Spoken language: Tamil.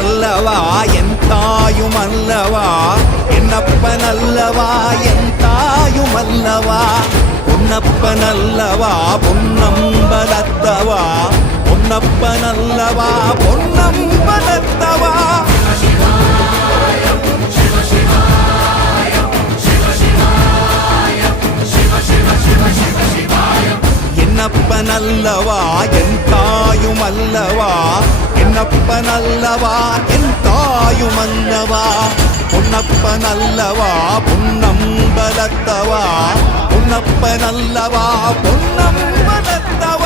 பொன்னப்பனல்லவா என் தாயுமல்லவா என்னப்பனல்லவா என் தாயுமல்லவா பொன்னப்பனல்லவா பொன்னம்பலத்தவா பொன்னப்பனல்லவா பொன்னம்பலத்தவா என்னப்பனல்லவா என் தாயுமல்லவா என்னப்பனல்லவா என் தாயுமல்லவா பொன்னப்பனல்லவா பொன்னம்பலத்தவா பொன்னப்பனல்லவா பொன்னம்பலத்தவா